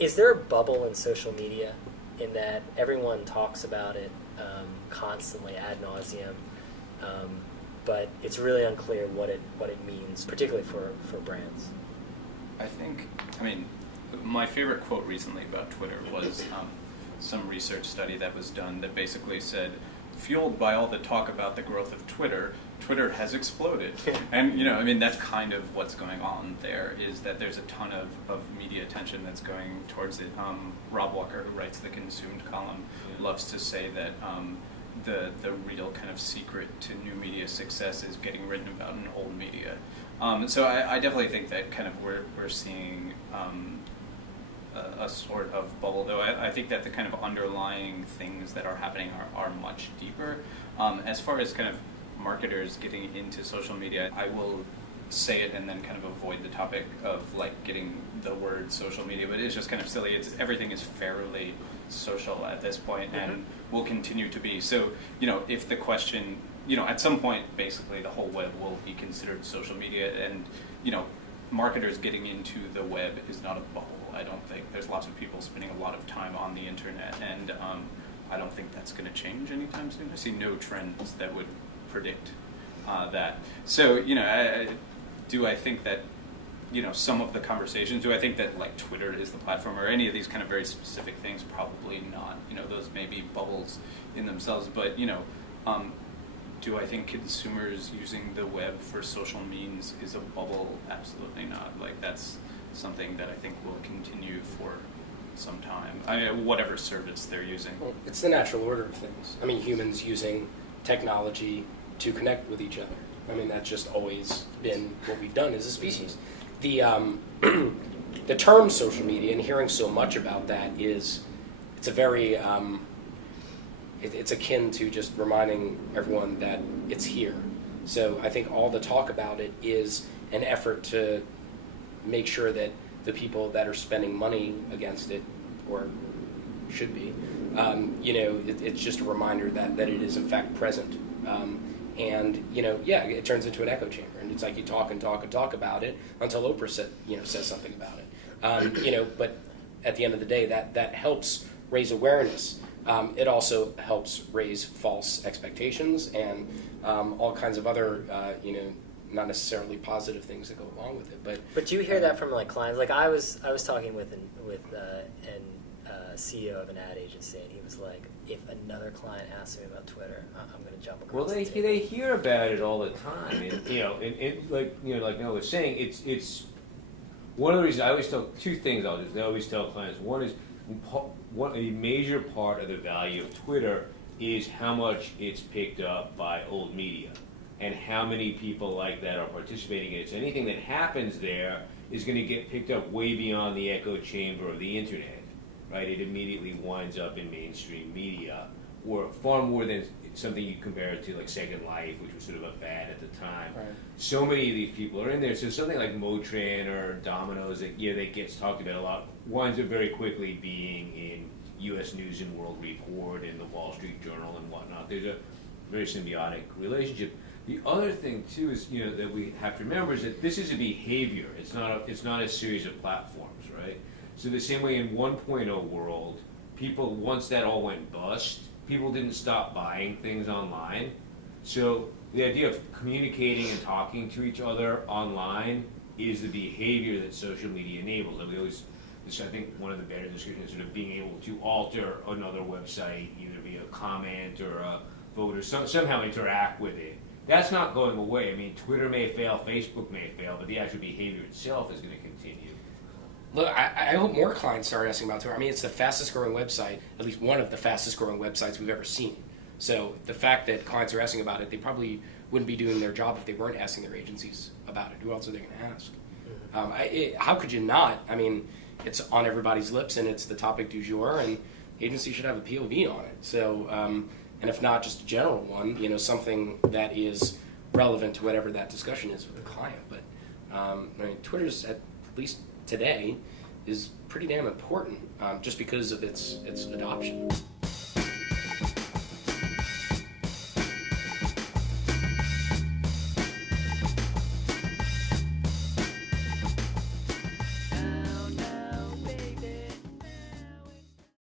Is there a bubble in social media in that everyone talks about it constantly ad nauseum, but it's really unclear what it means, particularly for brands? I mean, my favorite quote recently about Twitter was some research study that was done that basically said, fueled by all the talk about the growth of Twitter has exploded. And, I mean, that's kind of what's going on there, is that there's a ton of media attention that's going towards it. Rob Walker, who writes the Consumed column, loves to say that the real kind of secret to new media success is getting written about in old media. So I definitely think that kind of we're seeing a sort of bubble, though I think that the kind of underlying things that are happening are much deeper. As far as kind of marketers getting into social media, I will say it and then kind of avoid the topic of like getting the word social media, but it's just kind of silly. Everything is fairly social at this point, and will continue to be. So, if the question, at some point, basically the whole web will be considered social media, and, marketers getting into the web is not a bubble. I don't think. There's lots of people spending a lot of time on the internet, and I don't think that's going to change anytime soon. I see no trends that would predict that. So, do I think that, some of the conversations, do I think that like Twitter is the platform or any of these kind of very specific things? Probably not. Those may be bubbles in themselves, but, do I think consumers using the web for social means is a bubble? Absolutely not. Like, that's something that I think will continue for some time. Whatever service they're using. Well, it's the natural order of things. I mean, humans using technology to connect with each other. I mean, that's just always been what we've done as a species. The the term social media, and hearing so much about that, it's a very it's akin to just reminding everyone that it's here. So I think all the talk about it is an effort to make sure that the people that are spending money against it, or should be, it's just a reminder that it is in fact present. And it turns into an echo chamber, and it's like you talk and talk and talk about it until Oprah says something about it. But at the end of the day, that helps raise awareness. It also helps raise false expectations and all kinds of other, not necessarily positive things that go along with it. But do you hear that from like clients? Like I was talking with an CEO of an ad agency, and he was like, if another client asks me about Twitter, I'm going to jump across. Well, they hear about it all the time, and like Noah was saying, it's one of the reasons I always tell two things. I always tell clients. One is a major part of the value of Twitter is how much it's picked up by old media, and how many people like that are participating in it. So anything that happens there is going to get picked up way beyond the echo chamber of the internet. Right, it immediately winds up in mainstream media, or far more than something you compare it to, like Second Life, which was sort of a fad at the time. Right. So many of these people are in there. So something like Motrin or Domino's that gets talked about a lot winds up very quickly being in U.S. News and World Report and the Wall Street Journal and whatnot. There's a very symbiotic relationship. The other thing too is that we have to remember is that this is a behavior. It's not a series of platforms, right? So the same way in 1.0 world, people, once that all went bust, people didn't stop buying things online. So the idea of communicating and talking to each other online is the behavior that social media enables. I think one of the better descriptions is sort of being able to alter another website, either via a comment or a vote, or somehow interact with it. That's not going away. I mean, Twitter may fail, Facebook may fail, but the actual behavior itself is going to continue. Look, I hope more clients start asking about Twitter. I mean, it's the fastest growing website, at least one of the fastest growing websites we've ever seen. So the fact that clients are asking about it, they probably wouldn't be doing their job if they weren't asking their agencies about it. Who else are they going to ask? How could you not? I mean, it's on everybody's lips, and it's the topic du jour, and the agency should have a POV on it. So, and if not just a general one, something that is relevant to whatever that discussion is with the client. But Twitter's, at least today, is pretty damn important just because of its adoption.